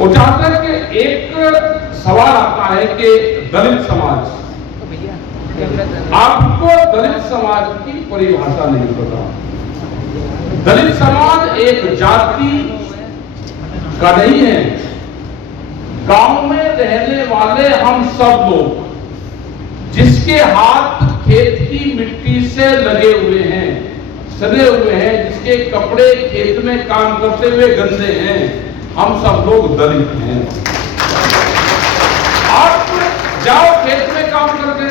और जहां तक एक सवाल आता है कि दलित समाज, आपको दलित समाज की परिभाषा नहीं पता। दलित समाज एक जाति का नहीं है। गांव में रहने वाले हम सब लोग, जिसके हाथ खेत की मिट्टी से लगे हुए हैं, सने हुए हैं, जिसके कपड़े खेत में काम करते हुए गंदे हैं, हम सब लोग दलित हैं। आप जाओ खेत में काम करके,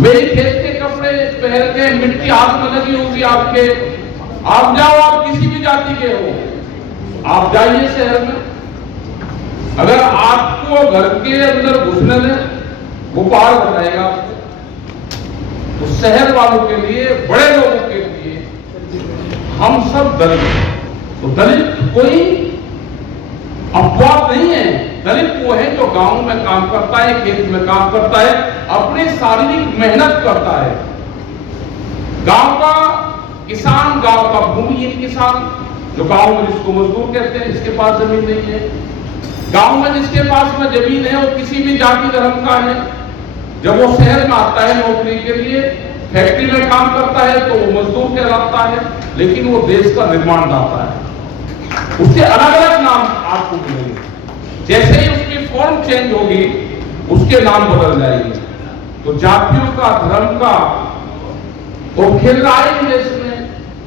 मेरे खेत के कपड़े पहन के, मिट्टी हाथ में लगी होगी आपके, आप जाओ, आप किसी भी जाति के हो, आप जाइए शहर में, अगर आपको घर के अंदर घुसने दें, वो पार हो जाएगा। तो शहर वालों के लिए, बड़े लोगों के लिए हम सब दलित हैं। तो दलित कोई अपवाद नहीं है। दलित वो है जो गांव में काम करता है, खेत में काम करता है, अपनी शारीरिक मेहनत करता है। गांव का किसान, गांव का भूमिहीन किसान, जो गांव में जिसको मजदूर कहते हैं, जिसके पास जमीन नहीं है। गांव में जिसके पास में जमीन है, वो किसी भी जाति धर्म का है। जब वो शहर में आता है नौकरी के लिए, फैक्ट्री में काम करता है, तो वो मजदूर कहलाता है, लेकिन वो देश का निर्माण दाता है। उसके अलग अलग नाम आपको मिलेंगे। जैसे ही उसकी फॉर्म चेंज होगी, उसके नाम बदल जाएंगे। तो जातियों का, धर्म का वो खेल रहा है देश में।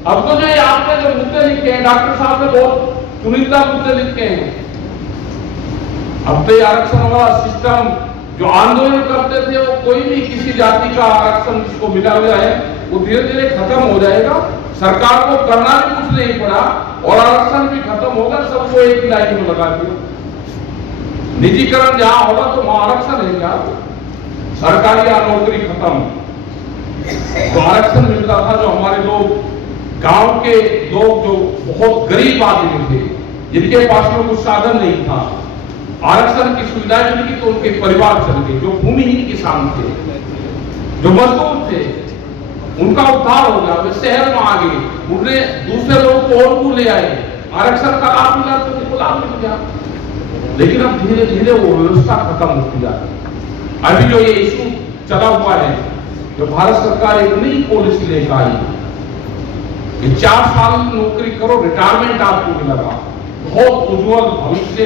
अब तो जो ये आपने जो मुद्दे लिखे हैं, डॉक्टर साहब ने बहुत चुनिंदा मुद्दे लिखे हैं। अब तो आरक्षण वाला सिस्टम, जो आंदोलन करते थे, वो कोई भी किसी जाति का आरक्षण जिसको मिला हुआ है, वो धीरे धीरे खत्म हो जाएगा। सरकार को करना भी कुछ नहीं पड़ा और आरक्षण भी खत्म होगा। सबको एक लाइन में लगा दिया। निजीकरण जहां होगा तो वहां आरक्षण है क्या? सरकारी नौकरी खत्म। तो आरक्षण मिलता था, जो हमारे लोग, गांव के लोग जो बहुत गरीब आदमी थे, जिनके पास में कुछ साधन नहीं था, आरक्षण की सुविधाएं मिली तो उनके परिवार चल गए। जो भूमिहीन किसान थे, जो मजदूर थे, उनका उद्धार हो गया। वे शहर में आ गए, उन्होंने दूसरे लोग को और को ले आए, आरक्षण का लाभ मिला तो उनको लाभ मिल गया। लेकिन अब धीरे धीरे वो व्यवस्था खत्म होती जा रही है। अभी जो ये इशू चला हुआ है, जो भारत सरकार एक नई पॉलिसी लेकर आई कि 4 साल नौकरी करो, रिटायरमेंट आपको मिलेगा, बहुत उज्जवल भविष्य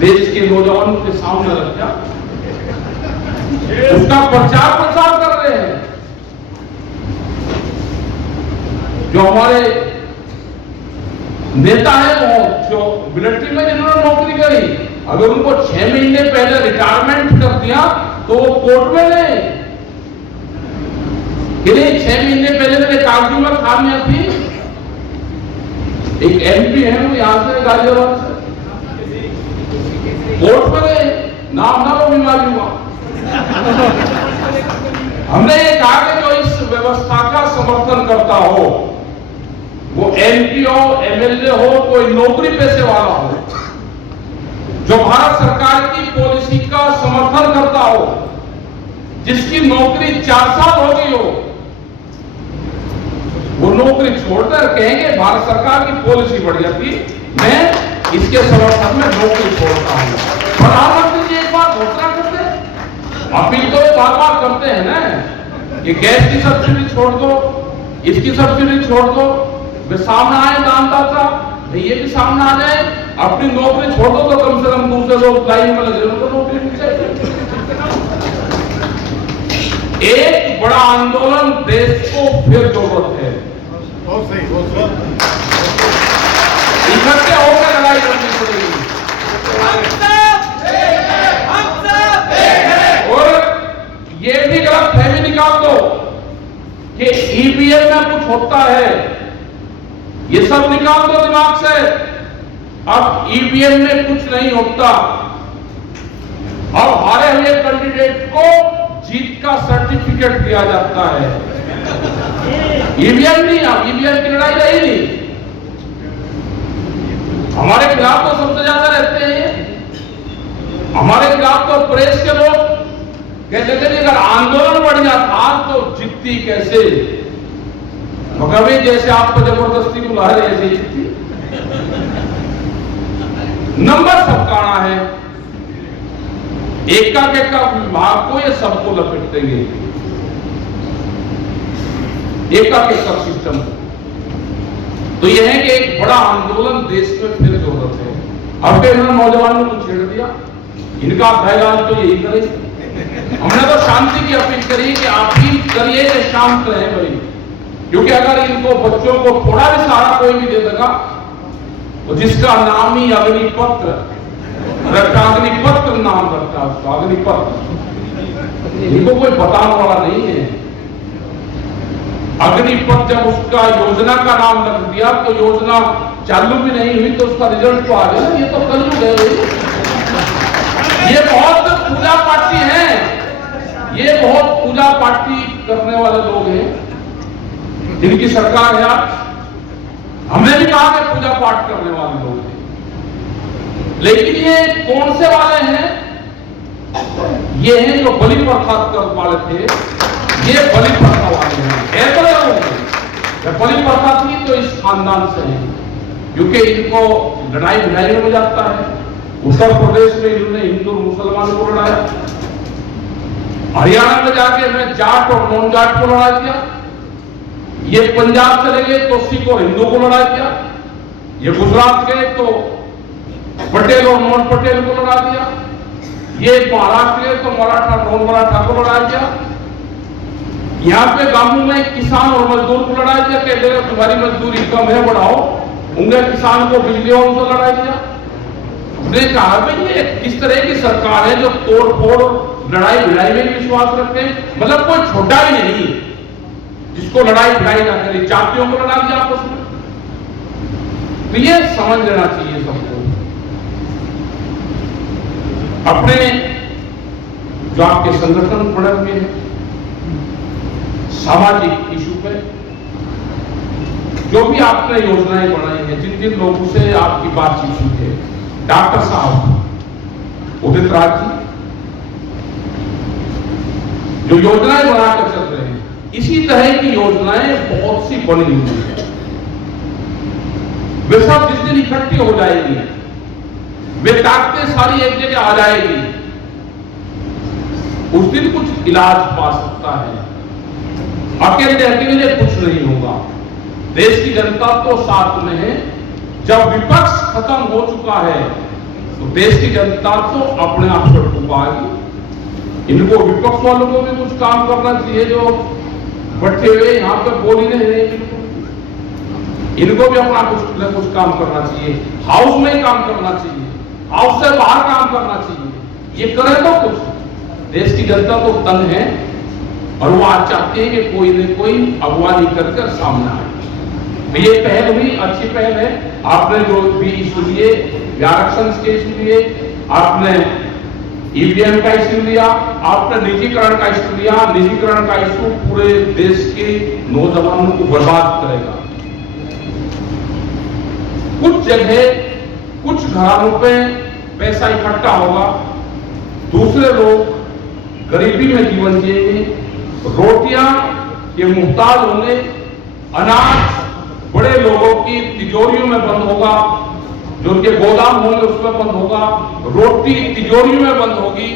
देश के नौजवानों के सामने रख दिया। उसका प्रचार कर रहे हैं। जो हमारे नेता है, वो जो मिलिट्री में जिन्होंने नौकरी करी, अगर उनको 6 महीने पहले रिटायरमेंट कर दिया तो वो कोर्ट में गए कि नहीं, 6 महीने पहले मेरे कागजों में खामियां थी। एक एमपी है, वो यहां से गाजियाबाद से कोर्ट में गए, नाम ना लो, बीमारी हुआ। हमने ये कहा कि जो इस व्यवस्था का समर्थन करता हो, वो एमपी हो, एमएलए हो, कोई नौकरी पेशे वाला हो, जो भारत सरकार की पॉलिसी का समर्थन करता हो, जिसकी नौकरी 4 साल हो गई हो, वो नौकरी छोड़कर कहेंगे भारत सरकार की पॉलिसी बढ़िया थी, मैं इसके समर्थन में नौकरी छोड़ता हूं। प्रधानमंत्री जी एक बार घोषणा करते हैं, अपील तो बार बार करते हैं ना कि गैस की सब्सिडी छोड़ दो, इसकी सब्सिडी छोड़ दो। वे सामने आए दानदाता, ये भी सामने आ जाए, अपनी नौकरी छोड़ दो तो कम से कम दूसरे लोग लाइन में लगे, उनको नौकरी मिल जाएगी। एक बड़ा आंदोलन देश को फिर जरूरत है। इकट्ठे होकर लड़ाई करनी पड़ेगी। और ये भी गलतफहमी निकाल दो कि ईवीएम में कुछ होता है, ये सब निकाल दो दिमाग से। अब ईवीएम में कुछ नहीं होता। अब हारे हुए कैंडिडेट को जीत का सर्टिफिकेट दिया जाता है। ईवीएम नहीं, अब ईवीएम की लड़ाई रही नहीं। हमारे खिलाफ तो सबसे ज्यादा रहते हैं। हमारे खिलाफ तो प्रेस के लोग कहते थे अगर आंदोलन बढ़ जाता तो जीतती कैसे, तो कभी जैसे आपको जबरदस्ती बुला रहे ऐसे जीतती। नंबर सबका आना है, एक विभाग को ये सबको लपेट देंगे, एक सिस्टम। तो यह है कि एक बड़ा आंदोलन देश में फिर जरूरत है। अब के इन्होंने नौजवानों को छेड़ दिया, इनका फैलाव तो यही करे। हमने तो शांति की अपील करी कि आप ही करिए कि शांत रहे भाई, क्योंकि अगर इनको बच्चों को थोड़ा भी सहारा कोई भी दे देगा तो जिसका नाम ही अग्निपत्र रखा, अग्निपत्र नाम रखा उसका, अग्निपत्र, इनको कोई बताने वाला नहीं है। अग्निपथ जब उसका योजना का नाम रख दिया तो योजना चालू भी नहीं हुई तो उसका रिजल्ट तो आ गया। ये तो कल ही गए। ये बहुत पूजा पाठी हैं, ये बहुत पूजा पाठी करने वाले लोग हैं जिनकी सरकार है आज। हमने भी कहा कि पूजा पाठ करने वाले लोग हैं, लेकिन ये कौन से वाले हैं? ये हैं जो बलि प्रथा कर वाले थे, ये बलि प्रथा वाले हैं। जब बलि प्रथा थी तो इस खानदान से है, क्योंकि इनको लड़ाई भिड़ाई में जाता है। उत्तर प्रदेश में इन्होंने हिंदू मुसलमान को लड़ाया, हरियाणा में जाके मैं जाट और नॉन जाट को लड़ा दिया, ये पंजाब चले गए तो सिख और हिंदू को लड़ा दिया, ये गुजरात गए तो पटेल और नॉन पटेल को लड़ा दिया, ये महाराष्ट्र गए तो मराठा नॉन मराठा को लड़ा दिया, यहाँ पे गांवों में किसान और मजदूर को लड़ा दिया कि तुम्हारी मजदूरी कम है बढ़ाओ, उनके किसान को बिजली और उनको लड़ा दिया। उसने कहा भाई ये किस तरह की सरकार है जो तोड़ फोड़ लड़ाई भिड़ाई में विश्वास रखते हैं, मतलब कोई छोटा ही नहीं जिसको लड़ाई भिड़ाई ना करे, जातियों को लड़ा दिया आपस में। तो ये समझ लेना चाहिए सबको। अपने जो आपके संगठन पड़े हुए हैं सामाजिक इशू पे, जो भी आपने योजनाएं बनाई हैं, जिन जिन लोगों से आपकी बातचीत हुई है, डॉक्टर साहब उदित राज जी जो योजनाएं बनाकर चल रहे हैं, इसी तरह की योजनाएं बहुत सी बनी हुई है। वे सब जिस दिन इकट्ठी हो जाएगी, वे ताकतें सारी एक जगह आ जाएगी, उस दिन कुछ इलाज पा सकता है। अकेले अकेले कुछ नहीं होगा। देश की जनता तो साथ में है। जब विपक्ष खत्म हो चुका है तो देश की जनता तो अपने आप से उठ पाएगी। इनको विपक्ष वालों को भी कुछ काम करना चाहिए, जो बैठे हुए यहाँ पे बोल ही नहीं रहे, इनको भी अपना कुछ न कुछ काम करना चाहिए। हाउस में ही काम करना चाहिए, हाउस से बाहर काम करना चाहिए। ये करे तो कुछ। देश की जनता तो तंग है और वो आज चाहते हैं कि कोई न कोई अगवानी कर सामने आए। ये पहल हुई, अच्छी पहल है। आपने जो भी इशू लिए, आरक्षण के इशू लिए, आपने ईवीएम का इशू लिया, आपने निजीकरण का इशू लिया। निजीकरण का इशू पूरे देश के नौजवानों को बर्बाद करेगा। कुछ जगह कुछ घरानों पे पैसा इकट्ठा होगा, दूसरे लोग गरीबी में जीवन जिएंगे, रोटियां के मुहताज होंगे, अनाज बड़े लोगों की तिजोरियों में बंद होगा, जो उनके गोदाम होंगे उसमें बंद होगा, रोटी तिजोरियों में बंद होगी।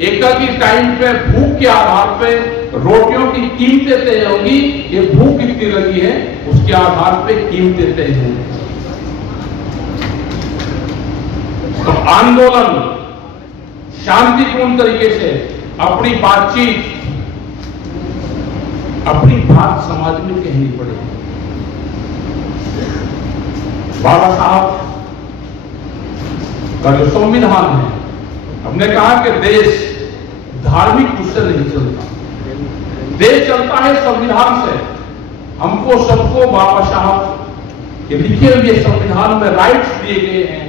एकाकी टाइम पे भूख के आधार पे रोटियों की कीमतें तय होंगी। ये भूख कितनी लगी है उसके आधार पे कीमतें तय होंगी। तो आंदोलन शांतिपूर्ण तरीके से अपनी बातचीत, अपनी बात समाज में कहनी पड़ेगी। बाबा साहब का जो संविधान है, हमने कहा कि देश धार्मिक उससे नहीं चलता, देश चलता है संविधान से। हमको सबको बाबा साहब के लिखे हुए संविधान में राइट्स दिए गए हैं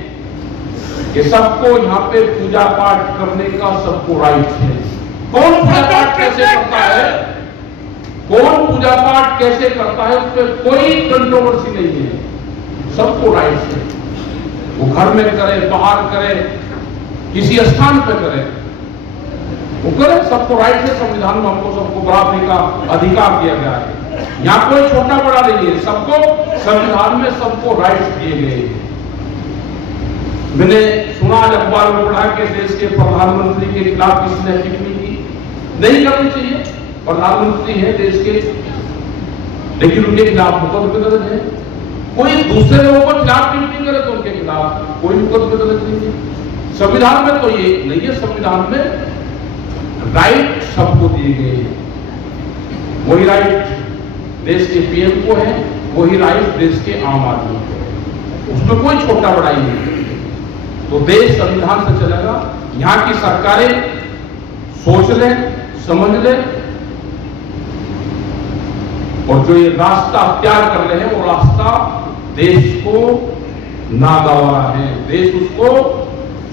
कि सबको यहाँ पे पूजा पाठ करने का सबको राइट है। कौन पूजा पाठ कैसे करता है, कौन पूजा पाठ कैसे करता है, उस पर कोई कंट्रोवर्सी नहीं है, सबको राइट है। वो घर में करे, बाहर करे, किसी स्थान पे करे, वो करे, सबको राइट है। संविधान में हमको सबको बराबरी का अधिकार दिया गया है। यहाँ कोई छोटा बड़ा नहीं है, सबको संविधान में सबको राइट्स दिए गए हैं। मैंने सुना आज अखबार में पढ़ा कि देश के प्रधानमंत्री के खिलाफ किसने टिप्पणी की। नहीं करनी चाहिए, प्रधानमंत्री है देश के, लेकिन उनके खिलाफ मुकदमे दर्ज है। कोई दूसरे लोगों के खिलाफ टिप्पणी करे तो उनके खिलाफ कोई मुकदमे दर्ज नहीं है। संविधान में तो ये नहीं है, संविधान में राइट सबको दिए गए हैं। वही राइट देश के पीएम को है, वही राइट देश के आम आदमी को है, उसमें कोई छोटा बड़ा ही नहीं। तो देश संविधान से चलेगा। यहां की सरकारें सोच लें, समझ लें, और जो ये रास्ता अख्तियार कर रहे हैं वो रास्ता देश को नागवार है, देश उसको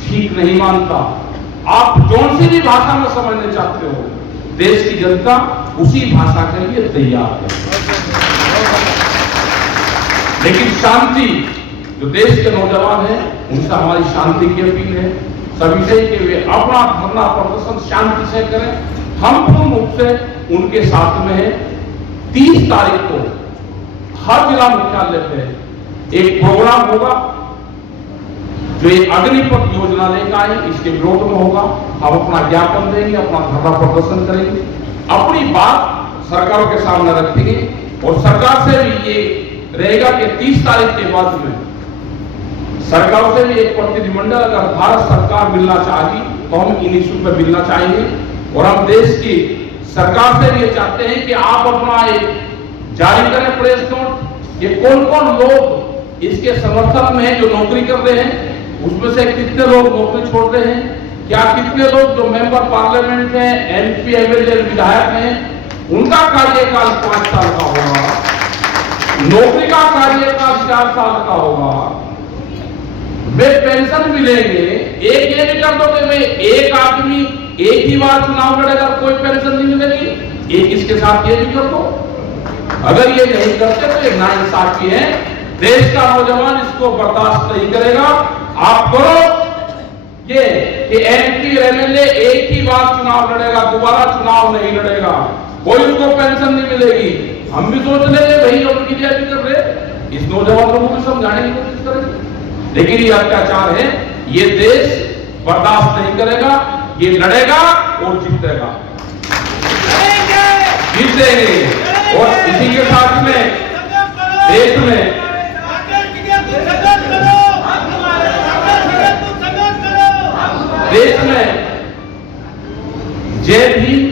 ठीक नहीं मानता। आप जौन सी भी भाषा में समझने चाहते हो, देश की जनता उसी भाषा के लिए तैयार है। लेकिन शांति, जो देश के नौजवान हैं, उनसे हमारी शांति की अपील है। सभी से कि वे अपना धरना प्रदर्शन शांति से करें। हम पूर्ण रूप से उनके साथ में हैं। 30 तारीख को हर जिला मुख्यालय पे एक प्रोग्राम होगा जो ये अग्निपथ योजना लेकर आई, इसके विरोध में होगा। हम अपना ज्ञापन देंगे, अपना धरना प्रदर्शन करेंगे, अपनी बात सरकारों के सामने रखेंगे और सरकार से भी ये रहेगा कि 30 तारीख के बाद में सरकारों से भी एक प्रतिनिधिमंडल अगर भारत सरकार मिलना चाहेगी तो हम इन इशू पर मिलना चाहेंगे। और हम देश की सरकार से भी ये चाहते हैं कि आप अपना एक जारी करें प्रेस नोट, ये कौन कौन लोग इसके समर्थन में हैं जो नौकरी कर रहे हैं, उसमें से कितने लोग नौकरी छोड़ रहे हैं, क्या कितने लोग जो मेंबर पार्लियामेंट हैं, एमपी, एमएलए, विधायक हैं, उनका कार्यकाल 5 साल का होगा, नौकरी का कार्यकाल 4 साल का होगा, वे पेंशन मिलेंगे। एक ये भी कर दो कि भाई एक आदमी एक ही बार चुनाव लड़ेगा, कोई पेंशन नहीं मिलेगी, एक इसके साथ ये भी कर दो। अगर ये नहीं करते तो ये नाइंसाफी है, देश का नौजवान इसको बर्दाश्त नहीं करेगा। आप करो ये कि एमपी एमएलए एक ही बार चुनाव लड़ेगा, दोबारा चुनाव नहीं लड़ेगा, कोई उसको पेंशन नहीं मिलेगी। हम भी सोच लेंगे भाई उनकी भी कर रहे, इस नौजवान लोगों को समझाने की कोशिश करेंगे। लेकिन ये अत्याचार है, ये देश बर्दाश्त नहीं करेगा, ये लड़ेगा और जीतेगा, जीतेंगे। और इसी के साथ में देश में जय भीम,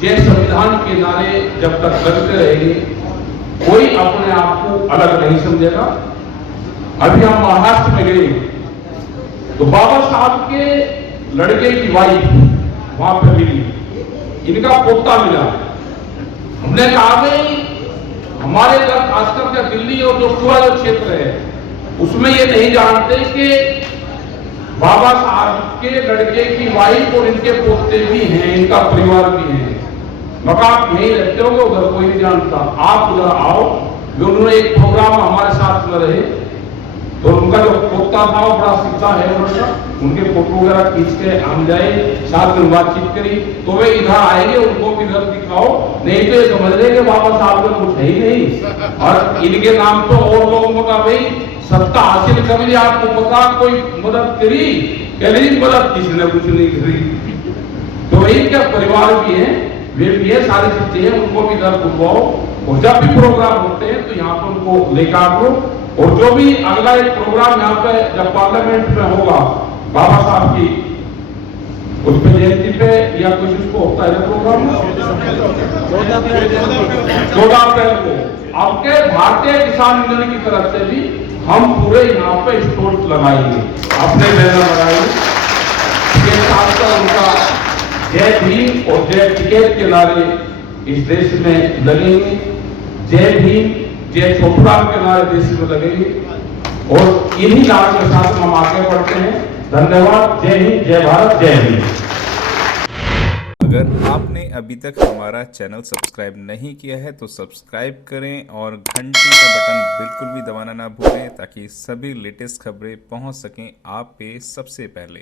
जय संविधान के नारे जब तक लगते रहेंगे, कोई अपने आप को अलग नहीं समझेगा। अभी हम महाराष्ट्र में गए तो बाबा साहब के लड़के की वाइफ वहां पर मिली, इनका पोता मिला। हमने कहा भाई हमारे इधर खासकर के दिल्ली और जो पूरा जो क्षेत्र है उसमें ये नहीं जानते कि बाबा साहब के लड़के की वाइफ और इनके पोते भी हैं, इनका परिवार भी है। मगर आप यहीं रहते होंगे, उधर कोई नहीं जानता, आप उधर आओ। उन्होंने एक प्रोग्राम हमारे साथ में रहे तो उनका जो पोता था वो बड़ा सीधा है, उनके फोटो वगैरह खींच के हम जाए, साथ में बातचीत करी तो वे इधर आएंगे, उनको भी इधर दिखाओ, नहीं तो ये समझ रहे कि बाबा साहब का कुछ है ही नहीं और इनके नाम तो और लोगों का भाई सत्ता हासिल कर लिया। आपको पता कोई मदद करी क्या? नहीं, मदद किसी ने कुछ नहीं करी। तो इनके परिवार भी है, वे भी है, सारी चीजें हैं, उनको भी इधर बुलवाओ और जब भी प्रोग्राम होते हैं तो यहाँ पर उनको लेकर आओ। और जो भी अगला एक प्रोग्राम यहाँ पे जब पार्लियामेंट में होगा बाबा साहब की उस पे जयंती पे या कुछ उसको होता है प्रोग्राम 14 अप्रैल को आपके भारतीय किसान यूनियन की तरफ से भी हम पूरे यहाँ पे स्टोर लगाएंगे, अपने बैनर लगाएंगे। इसके साथ साथ उनका जय भीम और जय टिकैत के नारे इस देश में लगेंगे, जय भीम जय छोटूराम के नारे देश में लगेंगे और इन्हीं नारों के साथ हम आगे बढ़ते हैं। धन्यवाद। जय हिंद, जय भारत, जय हिंद। अगर आपने अभी तक हमारा चैनल सब्सक्राइब नहीं किया है तो सब्सक्राइब करें और घंटी का बटन बिल्कुल भी दबाना ना भूलें ताकि सभी लेटेस्ट खबरें पहुंच सकें आप पे सबसे पहले।